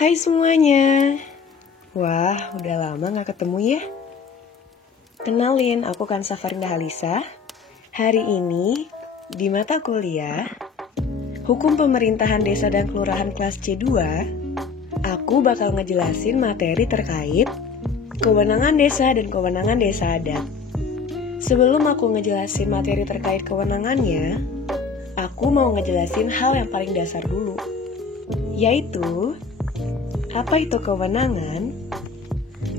Hai semuanya. Wah, udah lama gak ketemu ya. Kenalin, aku Kansa Farinda Halisa. Hari ini, di mata kuliah Hukum Pemerintahan Desa dan Kelurahan kelas C2, aku bakal ngejelasin materi terkait kewenangan desa dan kewenangan desa adat. Sebelum aku ngejelasin materi terkait kewenangannya, aku mau ngejelasin hal yang paling dasar dulu, yaitu apa itu kewenangan?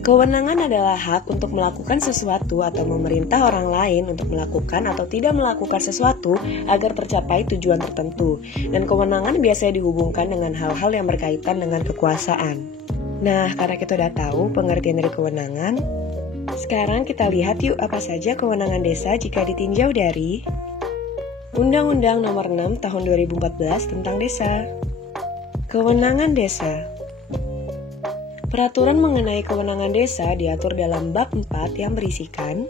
Kewenangan adalah hak untuk melakukan sesuatu atau memerintah orang lain untuk melakukan atau tidak melakukan sesuatu agar tercapai tujuan tertentu. Dan kewenangan biasanya dihubungkan dengan hal-hal yang berkaitan dengan kekuasaan. Nah, karena kita udah tahu pengertian dari kewenangan, sekarang kita lihat yuk apa saja kewenangan desa jika ditinjau dari Undang-Undang Nomor 6 Tahun 2014 tentang Desa. Kewenangan desa. Peraturan mengenai kewenangan desa diatur dalam bab 4 yang berisikan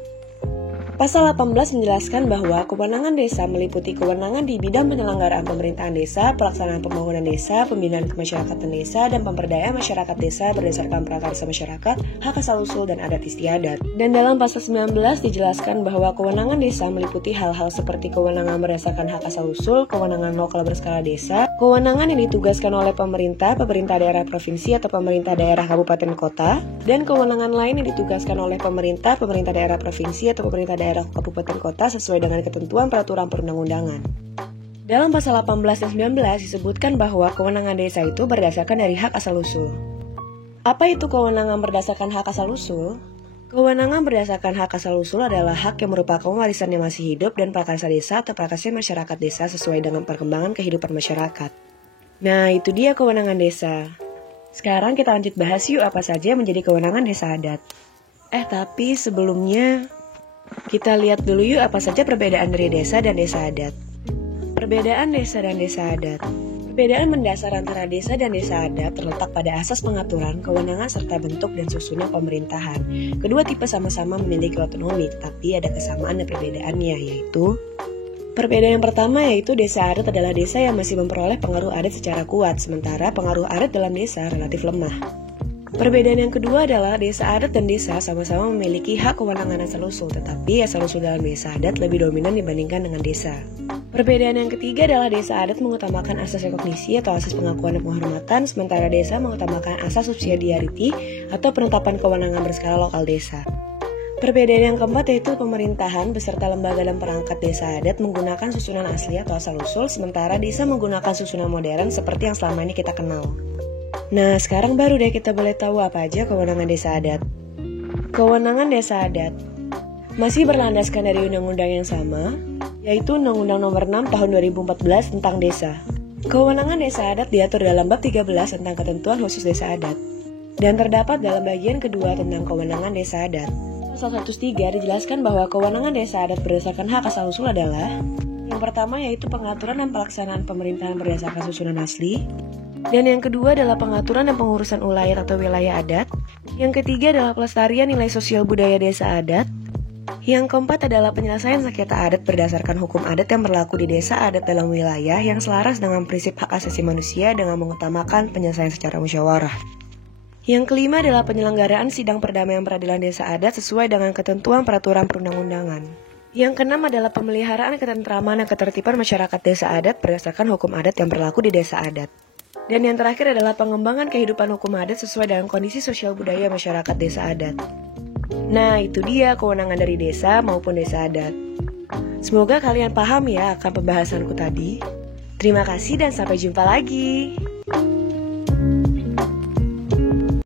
Pasal 18 menjelaskan bahwa kewenangan desa meliputi kewenangan di bidang penyelenggaraan pemerintahan desa, pelaksanaan pembangunan desa, pembinaan kemasyarakatan desa, dan pemberdayaan masyarakat desa berdasarkan prakarsa masyarakat, hak asal-usul, dan adat istiadat. Dan dalam pasal 19 dijelaskan bahwa kewenangan desa meliputi hal-hal seperti kewenangan berdasarkan hak asal-usul, kewenangan lokal berskala desa, kewenangan yang ditugaskan oleh pemerintah daerah provinsi atau pemerintah daerah kabupaten kota, dan kewenangan lain yang ditugaskan oleh pemerintah daerah provinsi atau pemerintah daerah kabupaten kota sesuai dengan ketentuan peraturan perundang-undangan. Dalam pasal 18 dan 19 disebutkan bahwa kewenangan desa itu berdasarkan dari hak asal-usul. Apa itu kewenangan berdasarkan hak asal-usul? Kewenangan berdasarkan hak asal-usul adalah hak yang merupakan warisan yang masih hidup dan prakarsa desa atau prakarsa masyarakat desa sesuai dengan perkembangan kehidupan masyarakat. Nah, itu dia kewenangan desa. Sekarang kita lanjut bahas yuk apa saja yang menjadi kewenangan desa adat. Tapi sebelumnya kita lihat dulu yuk apa saja perbedaan dari desa dan desa adat. Perbedaan desa dan desa adat. Perbedaan mendasar antara desa dan desa adat terletak pada asas pengaturan, kewenangan, serta bentuk dan susunan pemerintahan. Kedua tipe sama-sama memiliki otonomi, tetapi ada kesamaan dan perbedaannya, yaitu perbedaan yang pertama yaitu desa adat adalah desa yang masih memperoleh pengaruh adat secara kuat, sementara pengaruh adat dalam desa relatif lemah. Perbedaan yang kedua adalah desa adat dan desa sama-sama memiliki hak kewenangan asal-usul, tetapi asal-usul dalam desa adat lebih dominan dibandingkan dengan desa. Perbedaan yang ketiga adalah desa adat mengutamakan asas rekognisi atau asas pengakuan dan penghormatan, sementara desa mengutamakan asas subsidiarity atau penetapan kewenangan berskala lokal desa. Perbedaan yang keempat yaitu pemerintahan beserta lembaga dan perangkat desa adat menggunakan susunan asli atau asal-usul, sementara desa menggunakan susunan modern seperti yang selama ini kita kenal. Nah, sekarang baru deh kita boleh tahu apa aja kewenangan desa adat. Kewenangan desa adat masih berlandaskan dari undang-undang yang sama, yaitu Undang-Undang Nomor 6 Tahun 2014 tentang Desa. Kewenangan desa adat diatur dalam bab 13 tentang ketentuan khusus desa adat, dan terdapat dalam bagian kedua tentang kewenangan desa adat. Pasal 103 dijelaskan bahwa kewenangan desa adat berdasarkan hak asal-usul adalah yang pertama yaitu pengaturan dan pelaksanaan pemerintahan berdasarkan susunan asli, dan yang kedua adalah pengaturan dan pengurusan ulayat atau wilayah adat. Yang ketiga adalah pelestarian nilai sosial budaya desa adat. Yang keempat adalah penyelesaian sengketa adat berdasarkan hukum adat yang berlaku di desa adat dalam wilayah yang selaras dengan prinsip hak asasi manusia dengan mengutamakan penyelesaian secara musyawarah. Yang kelima adalah penyelenggaraan sidang perdamaian peradilan desa adat sesuai dengan ketentuan peraturan perundang-undangan. Yang keenam adalah pemeliharaan ketentraman dan ketertiban masyarakat desa adat berdasarkan hukum adat yang berlaku di desa adat. Dan yang terakhir adalah pengembangan kehidupan hukum adat sesuai dengan kondisi sosial budaya masyarakat desa adat. Nah, itu dia kewenangan dari desa maupun desa adat. Semoga kalian paham ya akan pembahasanku tadi. Terima kasih dan sampai jumpa lagi.